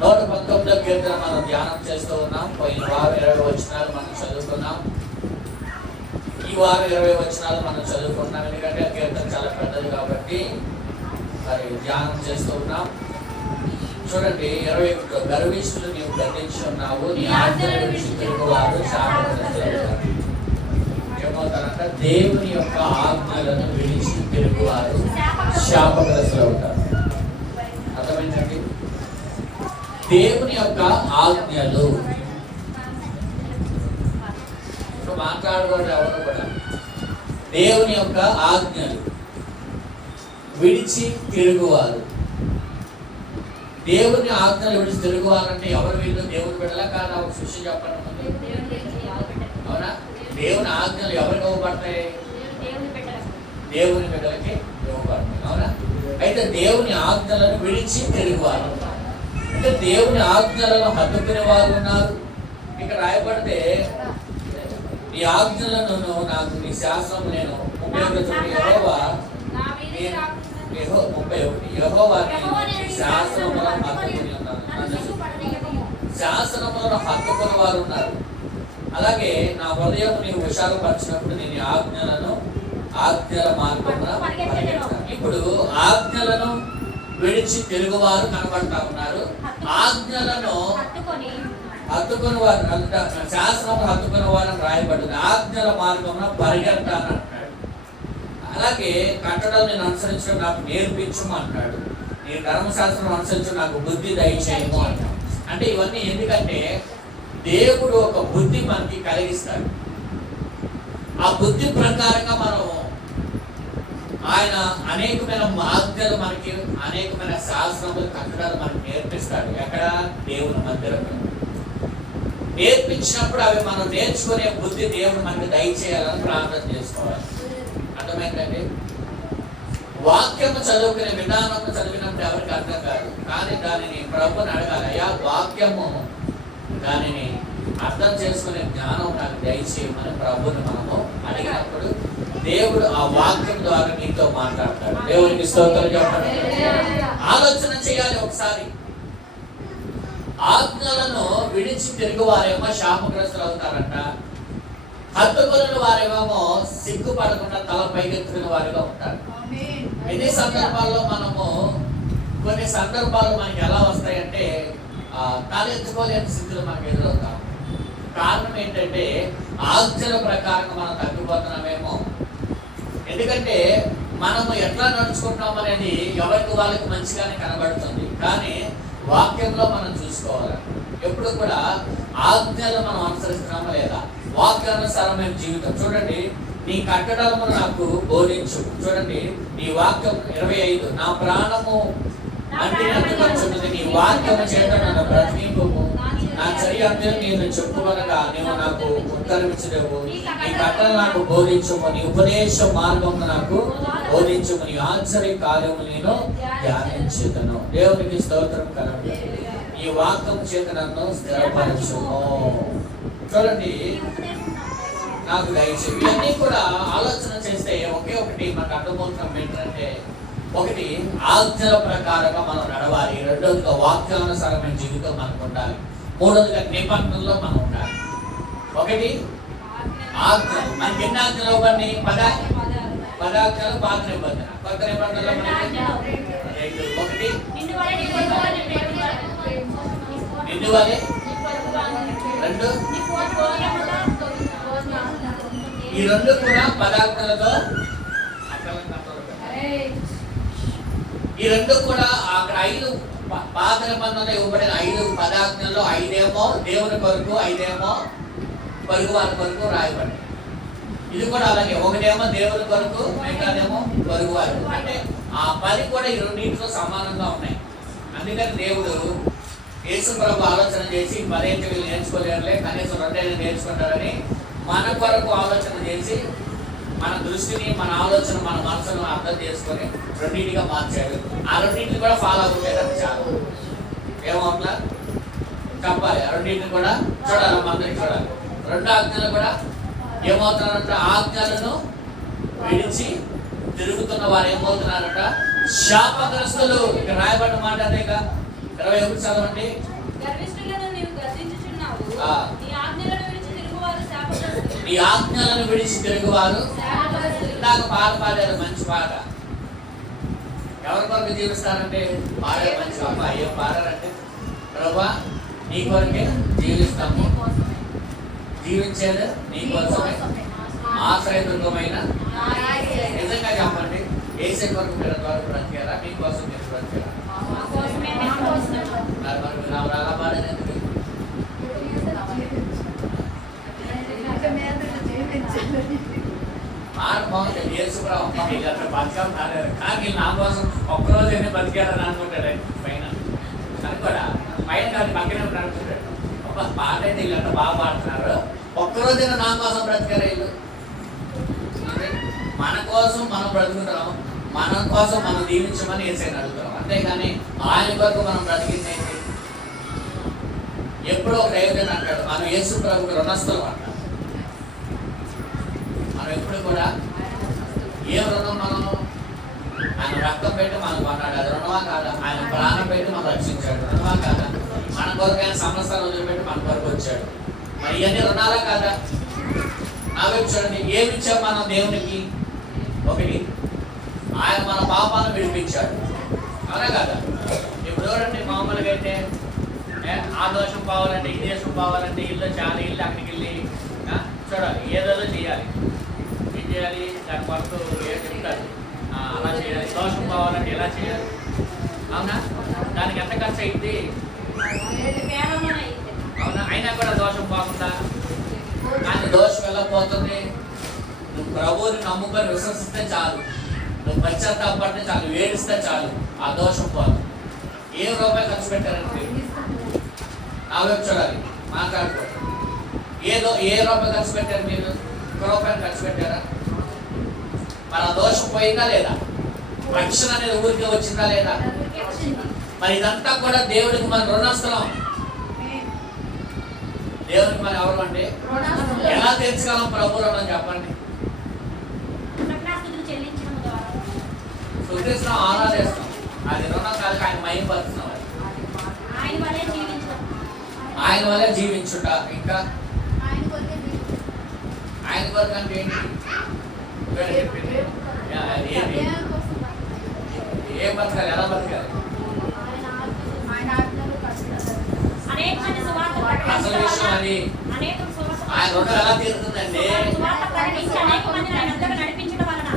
నూట పంతొమ్మిదో కీర్తన మనం ధ్యానం చేస్తూ ఉన్నాం. పోయిన వారం ఇరవై వచనాలు మనం చదువుకున్నాం. ఈ వారం ఇరవై వచనాలు మనం చదువుకున్నాం ఎందుకంటే ఆ కీర్తన చాలా పెద్దది కాబట్టి మరి ధ్యానం చేస్తూ ఉన్నాం. చూడండి ఇరవై ఒకటిలో గర్విష్ఠులు నీవు గర్వించి ఉన్నావు. నీ ఆజ్ఞల విడిచి తిరుగువారు శాపగ్రస్తులవుతారు ఏమవుతారంట దేవుని యొక్క ఆజ్ఞలను విడిచి తిరుగువారు శాపగ్రస్తులు అవుతారు అర్థమైందండి దేవుని యొక్క ఆజ్ఞలు. ఇప్పుడు మాట్లాడకూడదు ఎవరు కూడా? దేవుని యొక్క ఆజ్ఞలు. విడిచి తిరుగువారు. దేవుని ఆజ్ఞలు విడిచి తిరుగువారంటే ఎవరు వీళ్ళు? దేవుని బిడ్డలా కాదా? ఒక శిష్యు చెప్పండి అవునా? దేవుని ఆజ్ఞలు ఎవరికి ఇవ్వబడతాయి? దేవుని బిడ్డలకి ఇవ్వబడతాయి. అవునా? అయితే దేవుని ఆజ్ఞలను విడిచి తిరుగువారు. అంటే దేవుని ఆజ్ఞలను హత్తుకునే వారు ఉన్నారు. ఇక్కడ రాయబడితే నీ ఆజ్ఞలను నాకు నీ శాస్త్రం నేను ఉపయోగించుకుని యెహోవా నేను ముప్పై ఒకటి యహోవా నీ శాస్త్రములను హత్తుకుని ఉన్నాను. అన్నది. శాసనములను హత్తుకుని వారు ఉన్నారు. అలాగే నా హృదయం నీవు విశాఖపరిచినప్పుడు నేను ఆజ్ఞలను ఆజ్ఞల మార్గంగా ఇప్పుడు ఆజ్ఞలను విడిచి తెలుగువారు కనబడతా ఉన్నారు. ఆజ్ఞలను హత్తుకుని వారు శాస్త్రం హత్తుకుని వారిని రాయబడింది ఆజ్ఞల మార్గమున పరిగెత్తాను అలాగే కట్టడం నేను అనుసరించడం నాకు నేర్పించము అంటాడు. నీ ధర్మశాస్త్రం అనుసరించడం నాకు బుద్ధి దయచేయము అంటాడు. అంటే ఇవన్నీ ఎందుకంటే దేవుడు ఒక బుద్ధి మనకి కలిగిస్తాడు. ఆ బుద్ధి ప్రకారంగా మనం ఆయన అనేకమైన మార్గాలు మనకి అనేకమైన శాస్త్రములు కట్టడాలు మనకి నేర్పిస్తాడు. ఎక్కడ? దేవుని మందిరంలో. నేర్పించినప్పుడు అవి మనం నేర్చుకునే బుద్ధి దేవుడు మనకి దయచేయాలని ప్రార్థన చేసుకోవాలి. అర్థమైందండి? వాక్యము చదువుకునే విధానం చదివినప్పుడు ఎవరికి అర్థం కాదు. కానీ దానిని ప్రభుని అడగాలి అయ్యా వాక్యము దానిని అర్థం చేసుకునే జ్ఞానం నాకు దయచేయమని ప్రభుని మనము అడిగినప్పుడు దేవుడు ఆ వాక్యం ద్వారా నీతో మాట్లాడతాడు. దేవునికి స్తోత్రం చెప్పండి. ఆలోచన చేయాలి ఒకసారి. ఆజ్ఞలను విడిచి తిరిగి వారేమో శాపగ్రస్తులు అవుతారంట. హత్తుకుని వారేమో సిగ్గుపడకుండా తల పైకెత్తుకున్న వారిగా ఉంటారు. ఎన్ని సందర్భాల్లో మనము కొన్ని సందర్భాలు మనకి ఎలా వస్తాయంటే తలెత్తుకోలేని స్థితిలో మనకు ఎదురవుతాం. కారణం ఏంటంటే ఆజ్ఞల ప్రకారం మనం తగ్గిపోతున్నామేమో ఎందుకంటే మనము ఎట్లా నడుచుకుంటాం అనేది ఎవరికి వాళ్ళకి మంచిగానే కనబడుతుంది. కానీ వాక్యంలో మనం చూసుకోవాలి. ఎప్పుడు కూడా ఆజ్ఞలు మనం అనుసరిస్తున్నామా లేదా? వాక్యానుసారమైన జీవితం. చూడండి నీ కట్టడము నాకు బోధించు. చూడండి నీ వాక్యం ఇరవై ఐదు. నా ప్రాణము అంటే అందుకొచ్చున్నది నీ వాక్యము చేత నన్ను బ్రతికింపుము. నా చర్య నేను చెప్పుకొనగా నీవు నాకు ఉత్తరమిచ్చలేవు నీ కట్టలు నాకు బోధించము నీ ఉపదేశ మార్గం నాకు బోధించము నీ ఆశ్చర్య కార్యము నేను ధ్యానించుతాను దేవునికి స్తోత్రం కలండి ఈ వాక్యం చేత నన్ను స్థిరపరచము. చూడండి నాకు దయచేసి ఇవన్నీ కూడా ఆలోచన చేస్తే ఒకే ఒకటి మనకు అర్థమవుతున్నాం ఏంటంటే ఒకటి ఆజ్ఞల ప్రకారంగా మనం నడవాలి. రెండోదిగా వాక్యానుసారమైన జీవితం మనకు ఉండాలి. మూడోదిగా నిబంధనలో మనం ఉండాలి. ఒకటి ఆజ్ఞలు మనకి ఎన్ని ఆజ్ఞలు ఇవ్వండి? పద. పదాజ్ఞలు పాత నిబంధన కొత్త నిబంధనలో మనకి రెండు. ఒకటి నిండువలే రెండు. ఈ రెండు కూడా పదార్థాలతో ఈ రెండు కూడా అక్కడ ఐదు ఇవ్వబడిన ఐదు పదార్థాలలో ఐదేమో దేవుని కొరకు ఐదేమో పొరుగు వారి కొరకు రాయబడి ఇది కూడా అలాగే. ఒకటేమో దేవుని కొరకు మిగతాదేమో పొరుగు వారు అంటే ఆ పది కూడా ఈ రెండింటిలో సమానంగా ఉన్నాయి. అందుకని దేవుడు యేసు ప్రభు ఆలోచన చేసి పదేంటి వీళ్ళు నేర్చుకోలేరులే కనీసం రెండేళ్ళు నేర్చుకుంటారని మన కొరకు ఆలోచన చేసి మన దృష్టిని మన ఆలోచన మన మనసును అర్థం చేసుకొని రెండింటిగా మార్చాడు ఆ రెండింటిని కూడా ఫాలో అవుతాడు చాలు. ఏమవుతుందా చెప్పాలి. రెండింటిని కూడా చూడాలి మనందరికి చూడాలి రెండు ఆజ్ఞలు కూడా ఏమవుతున్నారంట? ఆజ్ఞలను విడిచి తిరుగుతున్న వారు ఏమవుతున్నారంట? శాపగ్రస్తులు. ఇక్కడ రాయబడిన మాట అదేగా? ఇరవై ఒకటి చదవండి. నీ ఆజ్ఞలను విడిచి తిరుగువారు శాపగ్రస్తులు. నీ ఆజ్ఞలను విడిచి తిరుగువారు శాపగ్రస్తులు. ఇందాక పాట పాడారు మంచి పాట. ఎవరు పంపి జీవిస్తారంటే పాడే మంచి అయ్యో పాడారంటే ప్రభా నీ కొరకే జీవిస్తాము. జీవించేది నీ కోసమే. ఆశ్రయదుర్గమైన నిజంగా చెప్పండి ఏసే కొరకు మీరు ద్వారా బ్రతికారా? మీ కోసం మీరు బ్రతికారా? మా కోసమే అలా అలా పాడేది ఎందుకు? పాట బాగుంటుంది యేసుప్రభు అమ్మ రాలేదు కానీ నా కోసం ఒక్కరోజు ఎన్ని బతికారని అనుకుంటాడు పైన. అనుకోడా పైన కానీ పక్కనే ఉంటాడు అనుకుంటాడు. ఒక పాట అయితే వీళ్ళంతా బాగా పాడుతున్నారు. ఒక్కరోజైనా నా కోసం బ్రతికారు వీళ్ళు? మన కోసం మనం బ్రతుకుతున్నాం మన కోసం మనం దీవించమని ఏసైనా అడుగుతున్నాం అంతేగాని ఆయన కొరకు మనం బ్రతికింది ఏంటి? ఎప్పుడో ఒక దైవజన్ అంటాడు మనం యేసు ప్రభుకి రుణస్థలం అంటాం మనం ఎప్పుడు కూడా ఏ వ్రతం మనము? ఆయన రక్తం పెట్టి మనం కొన్నాడు. అది రుణమా కాదా? ఆయన ప్రాణం పెట్టి మనం రక్షించాడు. రుణమా కాదా? మన కొరకు ఆయన సమస్యలు వదిలిపెట్టి మన కొరకు వచ్చాడు. మరి ఇవన్నీ రుణాలా కాదా? నా వైపు చూడండి ఏమి ఇచ్చాం మనం దేవునికి? ఒకటి ఆయన మన పాపాలను విడిపించాడు. అవునా కదా? ఇప్పుడు చూడండి మామూలుగా అయితే? ఆ దోషం పోవాలంటే ఈ దేశం పోవాలంటే ఇల్లు చాలా ఇల్లు అక్కడికి వెళ్ళి చూడాలి ఏదో చేయాలి. చేయాలి దాని వరకు చెప్తారు? అలా చేయాలి. దోషం పోవాలంటే ఎలా చేయాలి? అవునా? దానికి ఎంత ఖర్చు అయింది? అవునా? అయినా కూడా దోషం పోకుండా? కానీ దోషం ఎలా పోతుంది? నువ్వు ప్రభువుని నమ్ముకొని విశ్వసిస్తే చాలు. నువ్వు పశ్చాత్తాపడితే చాలు వేడిస్తే చాలు. ఆ దోషం పోదు. ఏ రూపాయి ఖర్చు పెట్టారంటే? ఆలోచించాలి వైపు మాట్లాడుకోండి ఏదో ఏ రూపాయి ఖర్చు పెట్టారు మీరు? ఒక రూపాయలు ఖర్చు పెట్టారా? ఆ దోషం పోయిందా లేదా? రక్షణ అనేది ఊరికే వచ్చిందా లేదా. మరి ఇదంతా కూడా దేవుడికి మన రుణస్థలం. దేవునికి మనం ఎవరు అంటే. ఎలా తెలుసుకోగలం ప్రభు రుణం చెప్పండి. శుద్ధిస్తాం ఆరాధిస్తాం. అది రుణం కాదు ఆయన మయంపరుస్తున్నాం. ఆయన వల్లే జీవించుట ఇంకా? ఆయన కొరకే అంటే ఏంటి? ఏ బతకాలి ఎలా బతకాలి అసలు విషయం వల్ల అది ఆయన రుణం ఎలా తీరుతుందండి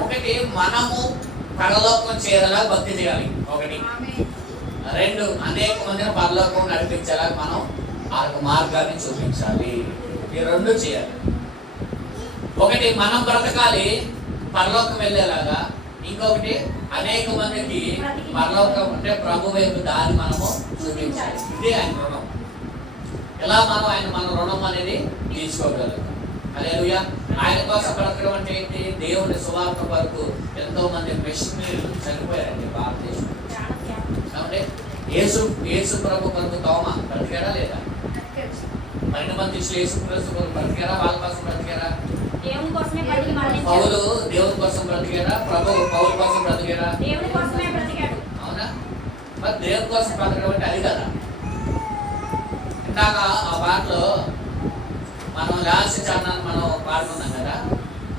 ఒకటి మనము పరలోకం చేరేలా భక్తి చేయాలి. ఒకటి. రెండు అనేక మందిని పరలోకం నడిపించేలా మనం ఆ మార్గాన్ని చూపించాలి. ఈ రెండు చేయాలి. ఒకటి మనం బ్రతకాలి. పరలోకం వెళ్ళేలాగా ఇంకొకటి అనేక మందికి పరలోకం అంటే ప్రభు వైపు దారి మనము చూపించాలి. ఇదే ఆయన రుణం. ఎలా మనం ఆయన మన రుణం అనేది తీసుకోగలుగుతాం. అదే ఆయన కోసం బ్రతకడం అంటే ఏంటి? దేవుని సువార్త వరకు ఎంతో మంది మిషనరీలు చనిపోయారండి భారతదేశం. కాబట్టి యేసు యేసు ప్రభు కొరకు తోమ బ్రతికారా లేదా? పన్నెండు మంది యేసు కొరకు బ్రతికారా? వాళ్ళ కోసం బ్రతికారా? దేవుని కోసమే బతికి మరణించాడు. పౌలు దేవుని కోసం బ్రతికారా ప్రభు పౌలు కోసం బ్రతికారా దేవుని కోసమే బ్రతికాడు. అవునా? మరి దేవుని కోసం బ్రతకడం అంటే అది కదా. ఇందాక ఆ పాటలో మనం లాస్ట్ చరణాన్ని మనం పాడుకున్నాం కదా.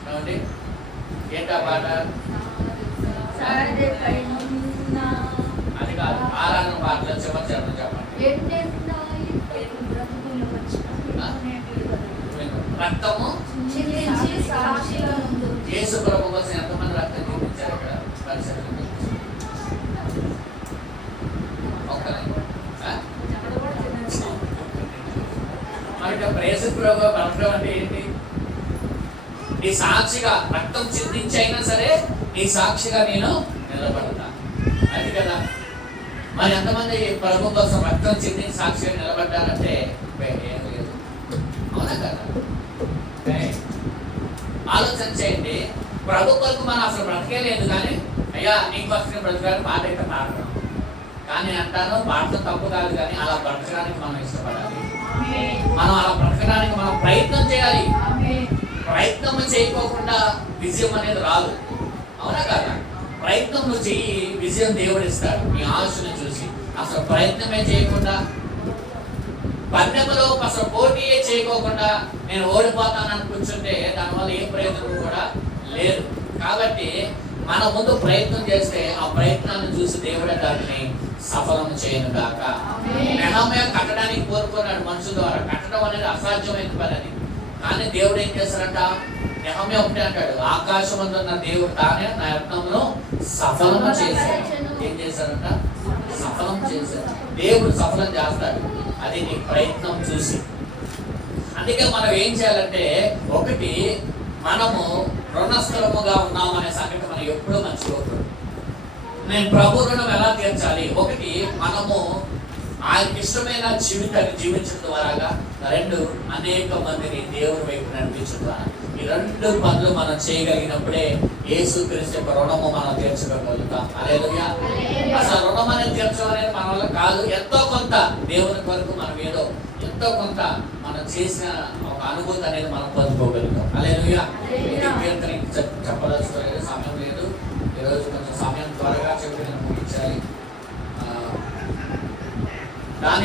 ఏమండి? ఏంటి ఆ పాట? అది కాదు ఆరాధన పాటలో చివరి చరణం చెప్పండి. రక్తము యేసు ప్రభు కోసం ఎంతమంది రక్తం చూపించారు పరిసరాలు యేసు ప్రభు అంటే ఏంటి? నీ సాక్షిగా రక్తం చిందించి అయినా సరే నీ సాక్షిగా నేను నిలబడతా. అది కదా. మరి ఎంతమంది ప్రభు కోసం రక్తం చిందించి సాక్షిగా నిలబడ్డారంటే ఏం లేదు అవునా కదా ఏ? ఆలోచన చేయండి. ప్రభుత్వం మనం అసలు బ్రతకలేదు కానీ అయ్యా నీకోసం బ్రతకాలని పాట అయితే పాడతాం. కానీ అంటాను పాడటం తప్పు కాదు కానీ అలా బ్రతకడానికి మనం ఇష్టపడాలి. మనం అలా బ్రతకడానికి మనం ప్రయత్నం చేయాలి. ప్రయత్నం చేయకోకుండా విజయం అనేది రాదు. అవునా కదా? ప్రయత్నం నువ్వు చెయ్యి విజయం దేవుడు ఇస్తాడు. నీ ఆశను చూసి. అసలు ప్రయత్నమే చేయకుండా పందెములో అసలు పోటీయే చేయకోకుండా నేను ఓడిపోతానని కూర్చుంటే దానివల్ల ఏ ప్రయోజనం కూడా లేదు. కాబట్టి మన ముందు ప్రయత్నం చేస్తే ఆ ప్రయత్నాన్ని చూసి దేవుడే దాన్ని సఫలం చేయను గాక. నెహమ్య కట్టడానికి కోరుకున్నాడు మనుషుల ద్వారా. కట్టడం అనేది అసాధ్యమైన పని అది. కానీ దేవుడు ఏం చేస్తాడంట నెహమ్య ఒకటే అంటాడు. ఆకాశం ఉన్న దేవుడు తానే నా యత్నంలో సఫలం చేశాడు. ఏం చేశాడంట? సఫలం చేశాడు. దేవుడు సఫలం చేస్తాడు. అది నీ ప్రయత్నం చూసి. అందుకే మనం ఏం చేయాలంటే ఒకటి మనము రుణస్థలముగా ఉన్నామనే సంగతి మనం ఎప్పుడూ మర్చిపోకూడదు. నేను ప్రభు రుణం ఎలా తీర్చాలి? ఒకటి మనము ఆయనకి ఇష్టమైన జీవితాన్ని జీవించడం ద్వారాగా రెండు అనేక మందిని దేవుని వైపు నడిపించడం ద్వారా. ఈ రెండు పనులు మనం చేయగలిగినప్పుడే యేసు క్రీస్తు యొక్క రుణము మనం తీర్చగలుగుతాం. అలేలుగా అసలు రుణం అనేది తీర్చడం అనేది మన వల్ల కాదు. ఎంతో కొంత దేవుని కొరకు మనం ఏదో ఎంతో కొంత మనం చేసిన ఒక అనుభూతి అనేది మనం పొందుకోగలుగుతాం. అలేలుగా ఇది కీర్తన